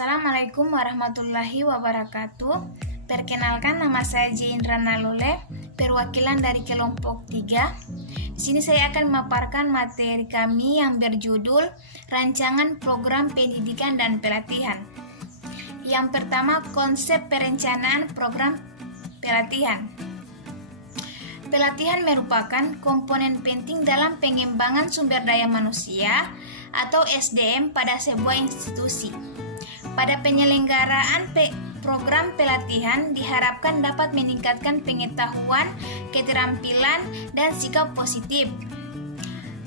Assalamualaikum warahmatullahi wabarakatuh. Perkenalkan, nama saya Jindra Nalole, perwakilan dari kelompok 3. Di sini saya akan memaparkan materi kami yang berjudul Rancangan Program Pendidikan dan Pelatihan. Yang pertama, konsep perencanaan program pelatihan. Pelatihan merupakan komponen penting dalam pengembangan sumber daya manusia atau SDM pada sebuah institusi. Pada penyelenggaraan program pelatihan diharapkan dapat meningkatkan pengetahuan, keterampilan, dan sikap positif.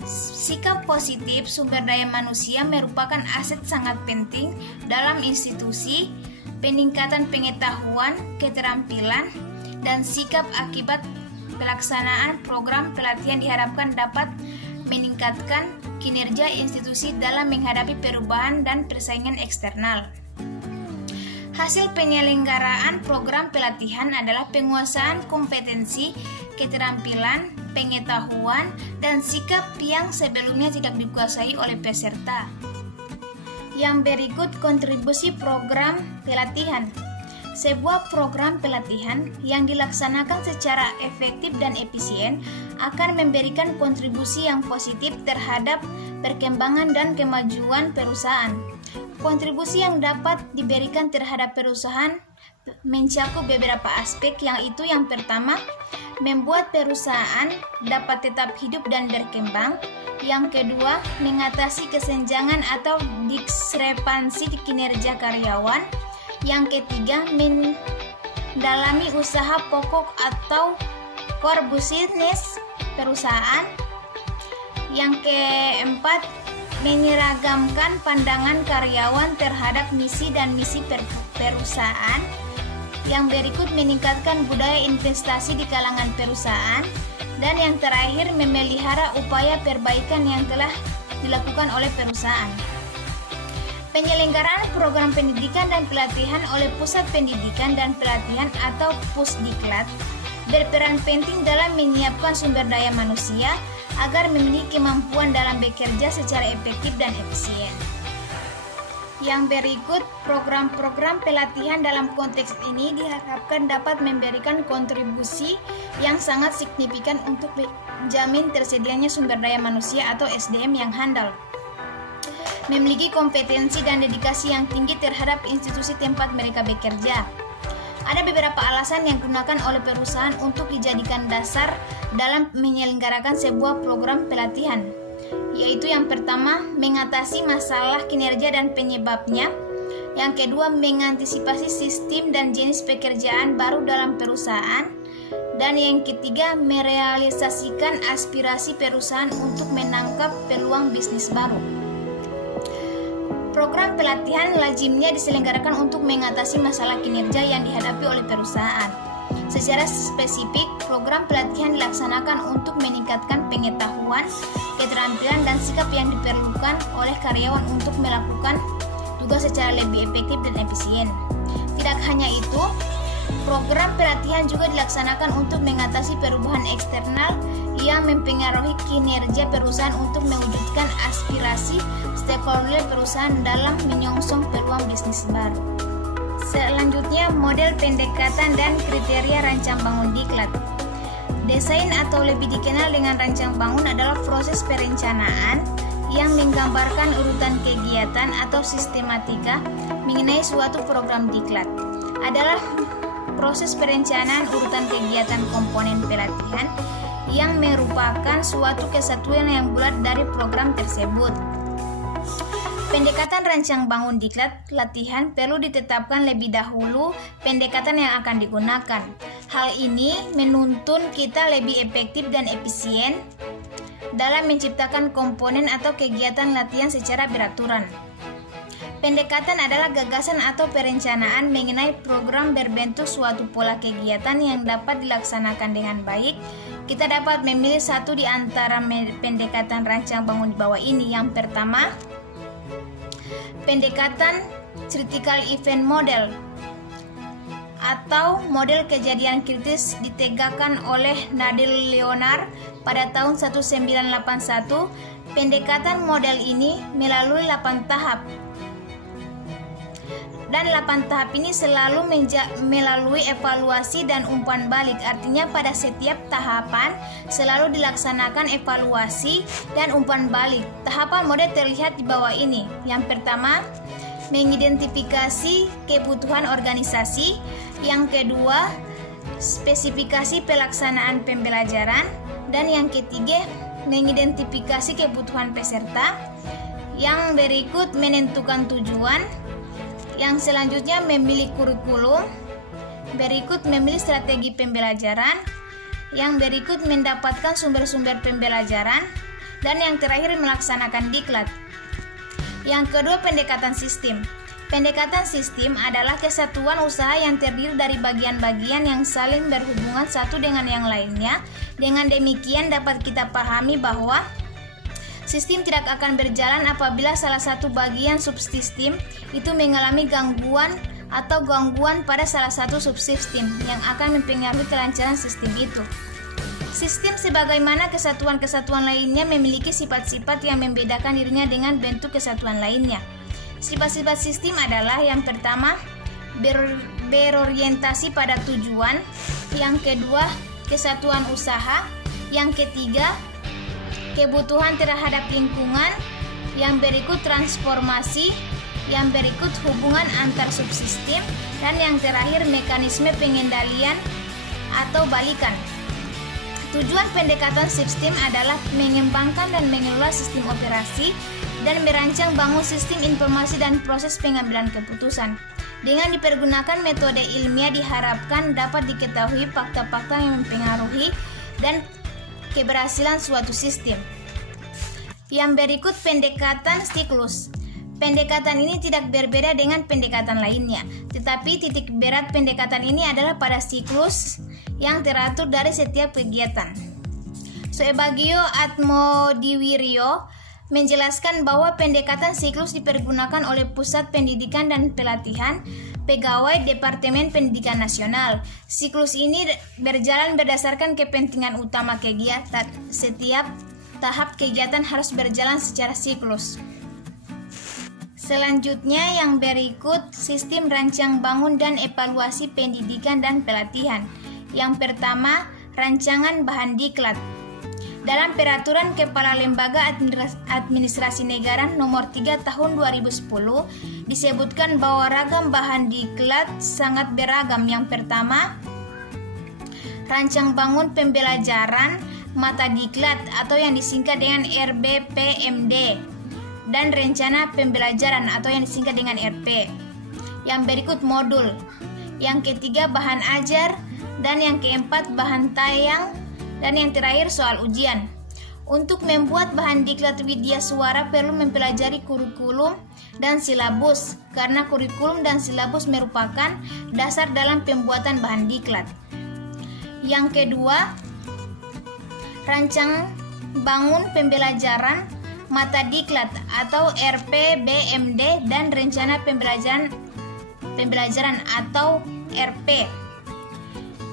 Sikap positif sumber daya manusia merupakan aset sangat penting dalam institusi. Peningkatan pengetahuan, keterampilan, dan sikap akibat pelaksanaan program pelatihan diharapkan dapat meningkatkan kinerja institusi dalam menghadapi perubahan dan persaingan eksternal. Hasil penyelenggaraan program pelatihan adalah penguasaan kompetensi, keterampilan, pengetahuan, dan sikap yang sebelumnya tidak dikuasai oleh peserta. Yang berikut kontribusi program pelatihan. Sebuah program pelatihan yang dilaksanakan secara efektif dan efisien akan memberikan kontribusi yang positif terhadap perkembangan dan kemajuan perusahaan. Kontribusi yang dapat diberikan terhadap perusahaan mencakup beberapa aspek, yaitu yang pertama, membuat perusahaan dapat tetap hidup dan berkembang. Yang kedua, mengatasi kesenjangan atau diskrepansi di kinerja karyawan. Yang ketiga, mendalami usaha pokok atau core business perusahaan. Yang keempat, menyeragamkan pandangan karyawan terhadap misi dan misi perusahaan. Yang berikut, meningkatkan budaya investasi di kalangan perusahaan. Dan yang terakhir, memelihara upaya perbaikan yang telah dilakukan oleh perusahaan. Penyelenggaraan program pendidikan dan pelatihan oleh Pusat Pendidikan dan Pelatihan atau Pusdiklat berperan penting dalam menyiapkan sumber daya manusia agar memiliki kemampuan dalam bekerja secara efektif dan efisien. Yang berikut, program-program pelatihan dalam konteks ini diharapkan dapat memberikan kontribusi yang sangat signifikan untuk menjamin tersedianya sumber daya manusia atau SDM yang handal, memiliki kompetensi dan dedikasi yang tinggi terhadap institusi tempat mereka bekerja. Ada beberapa alasan yang digunakan oleh perusahaan untuk dijadikan dasar dalam menyelenggarakan sebuah program pelatihan, yaitu yang pertama, mengatasi masalah kinerja dan penyebabnya. Yang kedua, mengantisipasi sistem dan jenis pekerjaan baru dalam perusahaan. Dan yang ketiga, merealisasikan aspirasi perusahaan untuk menangkap peluang bisnis baru. Program pelatihan lazimnya diselenggarakan untuk mengatasi masalah kinerja yang dihadapi oleh perusahaan. Secara spesifik, program pelatihan dilaksanakan untuk meningkatkan pengetahuan, keterampilan, dan sikap yang diperlukan oleh karyawan untuk melakukan tugas secara lebih efektif dan efisien. Tidak hanya itu, program pelatihan juga dilaksanakan untuk mengatasi perubahan eksternal yang mempengaruhi kinerja perusahaan untuk mewujudkan aspirasi stakeholder perusahaan dalam menyongsong peluang bisnis baru. Selanjutnya, model pendekatan dan kriteria rancang bangun diklat. Desain atau lebih dikenal dengan rancang bangun adalah proses perencanaan yang menggambarkan urutan kegiatan atau sistematika mengenai suatu program diklat. Adalah proses perencanaan urutan kegiatan komponen pelatihan yang merupakan suatu kesatuan yang bulat dari program tersebut. Pendekatan rancang bangun diklat latihan perlu ditetapkan lebih dahulu pendekatan yang akan digunakan. Hal ini menuntun kita lebih efektif dan efisien dalam menciptakan komponen atau kegiatan latihan secara beraturan. Pendekatan adalah gagasan atau perencanaan mengenai program berbentuk suatu pola kegiatan yang dapat dilaksanakan dengan baik. Kita dapat memilih satu di antara pendekatan rancang bangun di bawah ini. Yang pertama, pendekatan critical event model atau model kejadian kritis ditegakkan oleh Nadir Leonard pada tahun 1981. Pendekatan model ini melalui 8 tahap. Dan 8 tahap ini selalu melalui evaluasi dan umpan balik. Artinya pada setiap tahapan selalu dilaksanakan evaluasi dan umpan balik. Tahapan model terlihat di bawah ini. Yang pertama, mengidentifikasi kebutuhan organisasi. Yang kedua, spesifikasi pelaksanaan pembelajaran. Dan yang ketiga, mengidentifikasi kebutuhan peserta. Yang berikut, menentukan tujuan. Yang selanjutnya, memilih kurikulum. Berikut, memilih strategi pembelajaran. Yang berikut, mendapatkan sumber-sumber pembelajaran. Dan yang terakhir, melaksanakan diklat. Yang kedua, pendekatan sistem. Pendekatan sistem adalah kesatuan usaha yang terdiri dari bagian-bagian yang saling berhubungan satu dengan yang lainnya. Dengan demikian dapat kita pahami bahwa sistem tidak akan berjalan apabila salah satu bagian subsistem itu mengalami gangguan atau gangguan pada salah satu subsistem yang akan mempengaruhi kelancaran sistem itu. Sistem sebagaimana kesatuan-kesatuan lainnya memiliki sifat-sifat yang membedakan dirinya dengan bentuk kesatuan lainnya. Sifat-sifat sistem adalah yang pertama, berorientasi pada tujuan. Yang kedua, kesatuan usaha. Yang ketiga, kebutuhan terhadap lingkungan. Yang berikut, transformasi. Yang berikut, hubungan antar subsistem. Dan yang terakhir, mekanisme pengendalian atau balikan. Tujuan pendekatan sistem adalah mengembangkan dan mengelola sistem operasi dan merancang bangun sistem informasi dan proses pengambilan keputusan. Dengan dipergunakan metode ilmiah diharapkan dapat diketahui fakta-fakta yang mempengaruhi dan keberhasilan suatu sistem. Yang berikut, pendekatan siklus. Pendekatan ini tidak berbeda dengan pendekatan lainnya, tetapi titik berat pendekatan ini adalah pada siklus yang teratur dari setiap kegiatan. Soebagio Atmodiwiryo menjelaskan bahwa pendekatan siklus dipergunakan oleh Pusat Pendidikan dan Pelatihan Pegawai Departemen Pendidikan Nasional. Siklus ini berjalan berdasarkan kepentingan utama kegiatan. Setiap tahap kegiatan harus berjalan secara siklus. Selanjutnya yang berikut, sistem rancang bangun dan evaluasi pendidikan dan pelatihan. Yang pertama, rancangan bahan diklat. Dalam Peraturan Kepala Lembaga Administrasi Negara Nomor 3 Tahun 2010 disebutkan bahwa ragam bahan diklat sangat beragam. Yang pertama, rancang bangun pembelajaran mata diklat atau yang disingkat dengan RBPMD dan rencana pembelajaran atau yang disingkat dengan RP. Yang berikut, modul. Yang ketiga, bahan ajar. Dan yang keempat, bahan tayang. Dan yang terakhir, soal ujian. Untuk membuat bahan diklat Widya Suara perlu mempelajari kurikulum dan silabus, karena kurikulum dan silabus merupakan dasar dalam pembuatan bahan diklat. Yang kedua, rancang bangun pembelajaran mata diklat atau RPBMD dan rencana pembelajaran atau RP.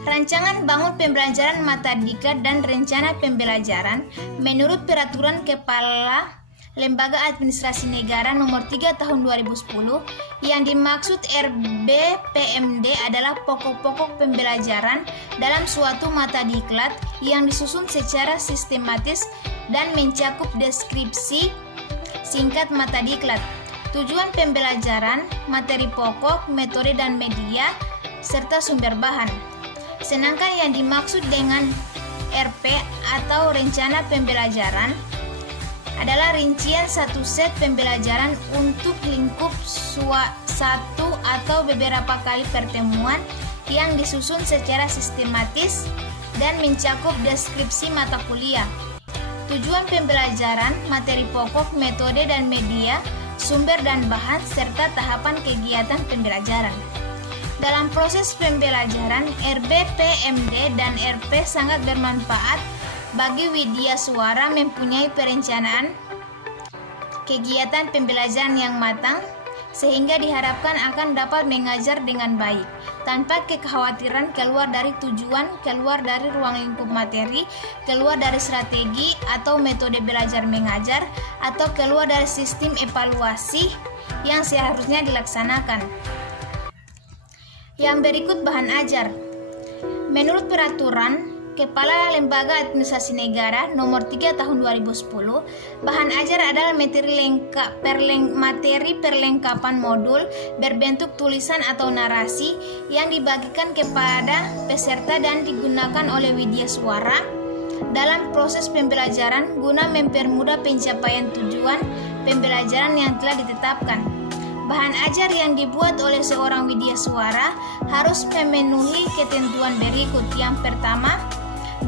Rancangan bangun pembelajaran mata diklat dan rencana pembelajaran menurut Peraturan Kepala Lembaga Administrasi Negara Nomor 3 Tahun 2010, yang dimaksud RBPMD adalah pokok-pokok pembelajaran dalam suatu mata diklat yang disusun secara sistematis dan mencakup deskripsi singkat mata diklat, tujuan pembelajaran, materi pokok, metode dan media, serta sumber bahan. Sedangkan yang dimaksud dengan RP atau rencana pembelajaran adalah rincian satu set pembelajaran untuk lingkup satu atau beberapa kali pertemuan yang disusun secara sistematis dan mencakup deskripsi mata kuliah, tujuan pembelajaran, materi pokok, metode dan media, sumber dan bahan, serta tahapan kegiatan pembelajaran. Dalam proses pembelajaran, RBPMD dan RP sangat bermanfaat bagi Widya Suara mempunyai perencanaan kegiatan pembelajaran yang matang, sehingga diharapkan akan dapat mengajar dengan baik, tanpa kekhawatiran keluar dari tujuan, keluar dari ruang lingkup materi, keluar dari strategi atau metode belajar mengajar, atau keluar dari sistem evaluasi yang seharusnya dilaksanakan. Yang berikut bahan ajar. Menurut peraturan Kepala Lembaga Administrasi Negara Nomor 3 Tahun 2010, bahan ajar adalah materi perlengkapan modul berbentuk tulisan atau narasi yang dibagikan kepada peserta dan digunakan oleh widyaswara dalam proses pembelajaran guna mempermudah pencapaian tujuan pembelajaran yang telah ditetapkan. Bahan ajar yang dibuat oleh seorang widyaswara harus memenuhi ketentuan berikut. Yang pertama,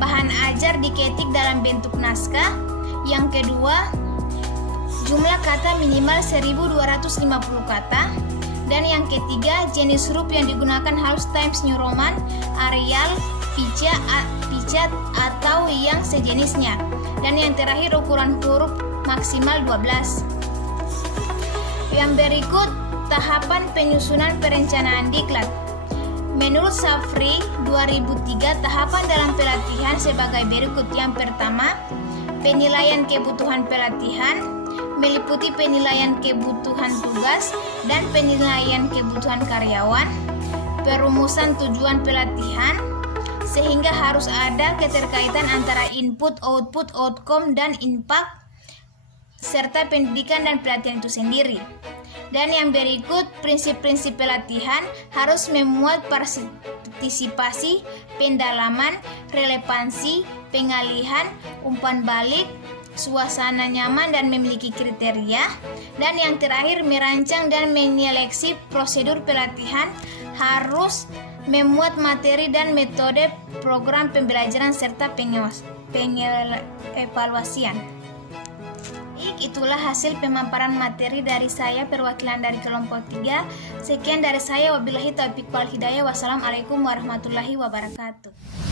bahan ajar diketik dalam bentuk naskah. Yang kedua, jumlah kata minimal 1250 kata. Dan yang ketiga, jenis huruf yang digunakan harus Times New Roman, Arial, Pichat atau yang sejenisnya. Dan yang terakhir, ukuran huruf maksimal 12. Yang berikut tahapan penyusunan perencanaan diklat. Menurut Safri 2003, tahapan dalam pelatihan sebagai berikut. Yang pertama, penilaian kebutuhan pelatihan meliputi penilaian kebutuhan tugas dan penilaian kebutuhan karyawan, perumusan tujuan pelatihan, sehingga harus ada keterkaitan antara input, output, outcome, dan impact serta pendidikan dan pelatihan itu sendiri. Dan yang berikut, prinsip-prinsip pelatihan harus memuat partisipasi, pendalaman, relevansi, pengalihan, umpan balik, suasana nyaman dan memiliki kriteria. Dan yang terakhir, merancang dan menyeleksi prosedur pelatihan harus memuat materi dan metode program pembelajaran serta pengevaluasian. Itulah hasil pemaparan materi dari saya, perwakilan dari kelompok 3. Sekian dari saya, wabillahi taufiq wal hidayah. Wassalamualaikum warahmatullahi wabarakatuh.